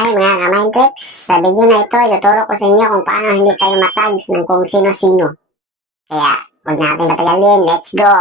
Hi mga ka-Mindtricks! Sa video na ito, ituturo ko sa inyo kung paano hindi tayo matags ng kung sino-sino. Kaya, huwag natin patagalin. Let's go!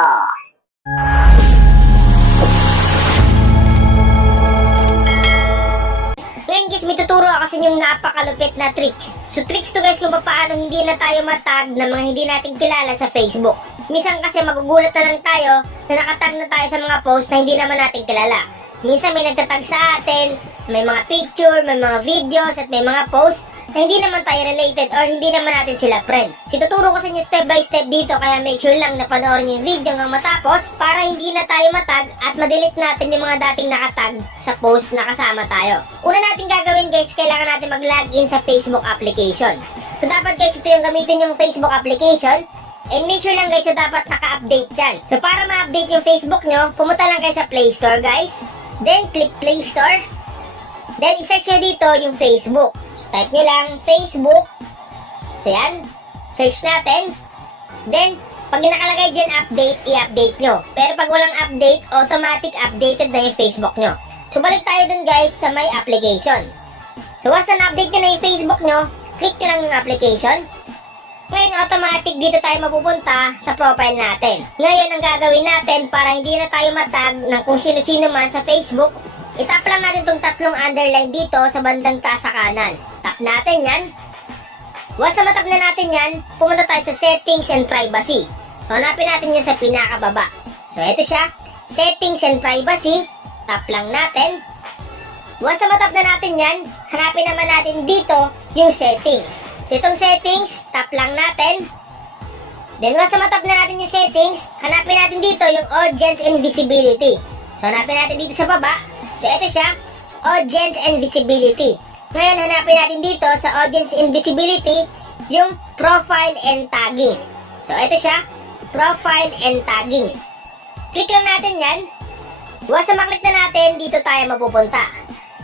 Ngayon guys, may tuturo ako sa inyong napakalupit na tricks. So tricks to guys kung paano hindi na tayo matag ng mga hindi natin kilala sa Facebook. Minsan kasi magugulat na lang tayo na nakatag na tayo sa mga post na hindi naman natin kilala. Minsan may nagtatag sa atin, may mga picture, may mga videos, at may mga post na hindi naman tayo related or hindi naman natin sila friend. Tuturo ko sa inyo step by step dito, kaya make sure lang na panoorin yung video hanggang matapos para hindi na tayo matag at ma-delete natin yung mga dating nakatag sa post na kasama tayo. Una natin gagawin guys, kailangan natin mag-login sa Facebook application. So dapat guys, ito yung gamitin yung Facebook application. And make sure lang guys na dapat naka-update yan. So para ma-update yung Facebook nyo, pumunta lang guys sa Play Store guys. Then click Play Store. Then i-search nyo dito yung Facebook. So type nyo lang Facebook. So yan. Search natin. Then pag nakalagay dyan update, i-update nyo. Pero pag walang update, automatic updated na yung Facebook nyo. So balik tayo dun guys sa may application. So once na-update nyo na yung Facebook nyo, click nyo lang yung application. Ngayon, automatic dito tayo mapupunta sa profile natin. Ngayon, ang gagawin natin para hindi na tayo matag ng kung sino-sino man sa Facebook, itap lang natin itong tatlong underline dito sa bandang taas sa kanan. Tap natin yan. Once na matap na natin yan, pumunta tayo sa Settings and Privacy. So, hanapin natin yun sa pinakababa. So, ito siya. Settings and Privacy. Tap lang natin. Once na matap na natin yan, hanapin naman natin dito yung Settings. So, itong settings, tap lang natin. Then, once na matap na natin yung settings, hanapin natin dito yung audience and visibility. So, hanapin natin dito sa baba. So, ito siya, audience and visibility. Ngayon, hanapin natin dito sa audience and visibility yung profile and tagging. So, ito siya, profile and tagging. Click lang natin yan. Once na maklik na natin, dito tayo mapupunta.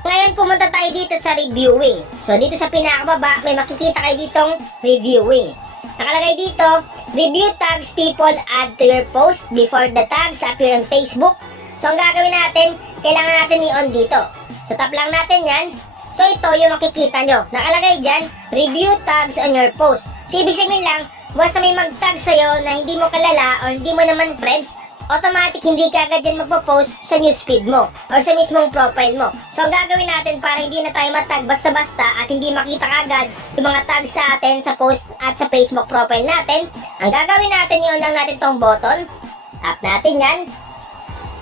Ngayon, pumunta tayo dito sa reviewing. So, dito sa pinakababa, may makikita kayo ditong reviewing. Nakalagay dito, review tags people add to your post before the tags appear on Facebook. So, ang gagawin natin, kailangan natin i-on dito. So, tap lang natin yan. So, ito yung makikita nyo. Nakalagay dyan, review tags on your post. So, ibig sabihin lang, basta may mag-tag sa'yo na hindi mo kalala or hindi mo naman friends, automatic hindi ka agad yan magpo-post sa newsfeed mo or sa mismong profile mo. So, ang gagawin natin para hindi na tayo matag basta-basta at hindi makita agad yung mga tag sa atin sa post at sa Facebook profile natin, ang gagawin natin, i-on lang natin tong button. Tap natin yan.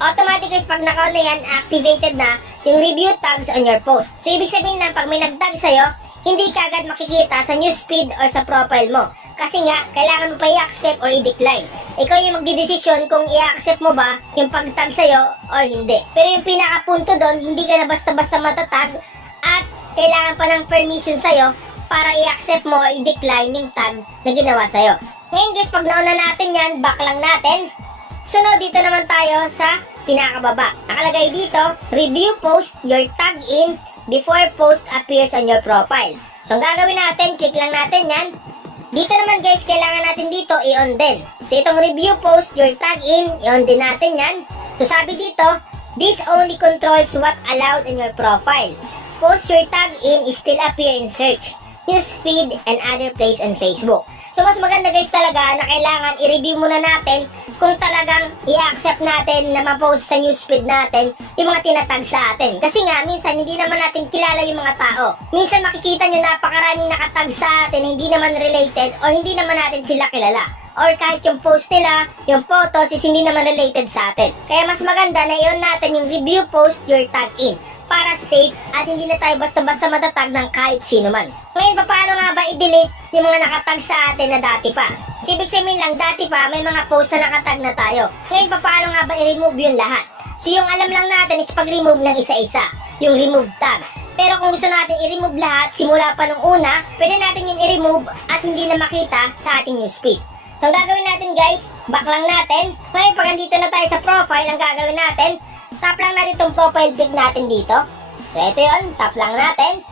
Automatic guys, pag naka-on na yan, activated na yung review tags on your post. So, ibig sabihin lang, pag may nag-tag sa'yo, hindi ka agad makikita sa newsfeed or sa profile mo. Kasi nga, kailangan mo pa i-accept or i-decline. Ikaw yung magdidesisyon kung i-accept mo ba yung pag-tag sa'yo or hindi. Pero yung pinakapunto doon, hindi ka na basta-basta matatag at kailangan pa ng permission sa'yo para i-accept mo or i-decline yung tag na ginawa sa'yo. Ngayon guys, pag nauna natin yan, back lang natin. Sunod, dito naman tayo sa pinakababa. Nakalagay dito, review post your tag in before post appears on your profile. So, ang gagawin natin, click lang natin yan. Dito naman guys, kailangan natin dito i-on din. So, itong review post your tag in, i-on din natin yan. So, sabi dito, this only controls what allowed in your profile. Post your tag in is still appear in search, newsfeed, and other place on Facebook. So, mas maganda guys talaga na kailangan i-review muna natin kung talagang i-accept natin na ma-post sa newsfeed natin yung mga tinatag sa atin. Kasi nga, minsan hindi naman natin kilala yung mga tao. Minsan makikita nyo napakaraming nakatag sa atin, hindi naman related or hindi naman natin sila kilala. Or kahit yung post nila, yung photos is hindi naman related sa atin. Kaya mas maganda na i-on natin yung review post your tag in para safe at hindi na tayo basta-basta matatag ng kahit sino man. Ngayon, paano nga ba i-delete yung mga nakatag sa atin na dati pa? So, ibig sabihin lang, dati pa may mga post na nakatag na tayo. Ngayon, paano nga ba i-remove yun lahat? So, yung alam lang natin is pag-remove ng isa-isa, yung remove tag. Pero kung gusto natin i-remove lahat, simula pa nung una, pwede natin yung i-remove at hindi na makita sa ating newsfeed. So, ang gagawin natin guys, back lang natin. Ngayon, pag andito na tayo sa profile, ang gagawin natin, tap lang natin itong profile pic natin dito. So, ito yun, tap lang natin.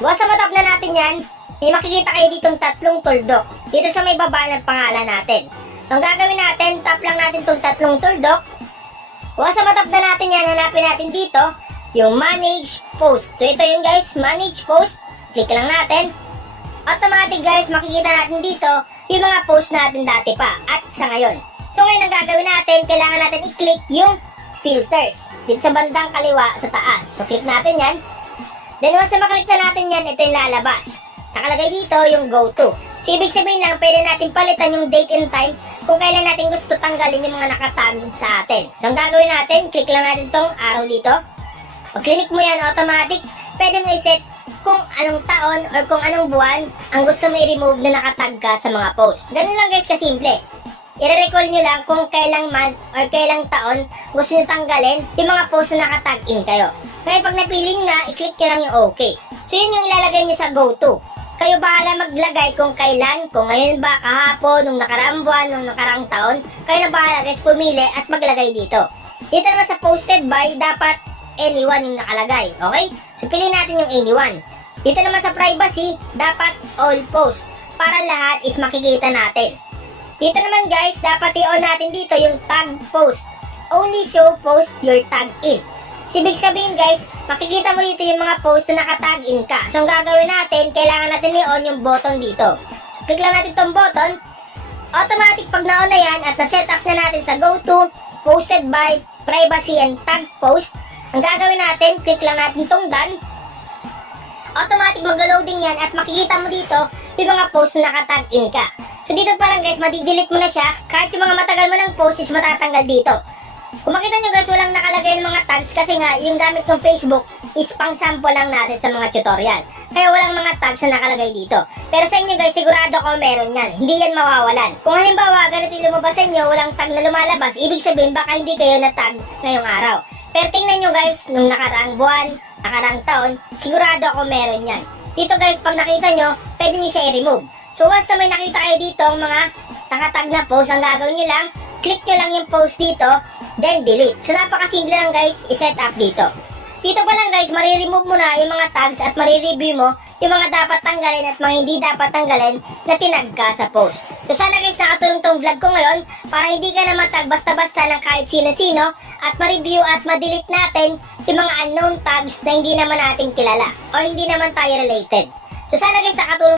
Once na matap na natin yan, may makikita kayo ditong tatlong tuldok dito sa may baba ng pangalan natin. So, ang gagawin natin, tap lang natin itong tatlong tuldok. Once na matap na natin yan, hanapin natin dito yung manage post. So ito yun guys, manage post. Click lang natin. Automatic guys, makikita natin dito yung mga post natin dati pa at sa ngayon. So ngayon ang gagawin natin, kailangan natin i-click yung filters dito sa bandang kaliwa sa taas. So click natin yan. Then once na maklik na natin yan, ito yung lalabas. Nakalagay dito yung go to. So ibig sabihin lang, pwede natin palitan yung date and time kung kailan natin gusto tanggalin yung mga nakatag sa atin. So ang gagawin natin, click lang natin tong arrow dito. Pag click mo yan, automatic, pwede mo i-set kung anong taon or kung anong buwan ang gusto mo i-remove na nakatag ka sa mga posts. Ganun lang guys kasimple. I-recall nyo lang kung kailang month or kailang taon gusto nyo tanggalin yung mga posts na nakatag in kayo. Kaya pag napili nyo na, i-click nyo lang yung OK. So yun yung ilalagay nyo sa go-to. Kayo bahala maglagay kung kailan, kung ngayon ba, kahapon, nung nakaraang buwan, nung nakaraang taon. Kayo na bahala guys pumili at maglagay dito. Dito naman sa posted by, dapat anyone yung nakalagay. Okay? So piliin natin yung anyone. Dito naman sa privacy, dapat all post. Para lahat is makikita natin. Dito naman guys, dapat i-on natin dito yung tag post. Only show post your tag in. So, ibig sabihin guys, makikita mo dito yung mga post na nakatag in ka. So ang gagawin natin, kailangan natin i-on yung button dito. So, click lang natin tong button. Automatic pag na-on na yan at na-set up na natin sa go to, posted by, privacy and tag post, ang gagawin natin, click lang natin tong done. Automatic mag-loading yan at makikita mo dito yung mga post na nakatag in ka. So dito pa lang guys, madidelete mo na siya. Kahit yung mga matagal mo ng post is matatanggal dito. Kung makita nyo guys, walang nakalagay ng mga tags kasi nga yung gamit ng Facebook is pang sample lang natin sa mga tutorial. Kaya walang mga tags na nakalagay dito. Pero sa inyo guys, sigurado ko meron yan. Hindi yan mawawalan. Kung halimbawa ganito yung lumabas sa inyo, walang tag na lumalabas, ibig sabihin baka hindi kayo na-tag ngayong araw. Pero tingnan nyo guys, nung nakaraang buwan, nakaraang taon, sigurado ako meron yan. Dito guys, pag nakita nyo, pwede nyo siya i-remove. So once na may nakita kayo dito ang mga nakatag na post, ang gagawin nyo lang, click nyo lang yung post dito, then delete. So napakasimple lang guys, i-set up dito. Dito pa lang guys, mariremove mo na yung mga tags at marireview mo yung mga dapat tanggalin at mga hindi dapat tanggalin na tinag ka sa post. So sana guys, nakatulong tong vlog ko ngayon para hindi ka na matag basta-basta ng kahit sino-sino at ma-review at ma-delete natin yung mga unknown tags na hindi naman natin kilala o hindi naman tayo related. So sana guys, nakatulong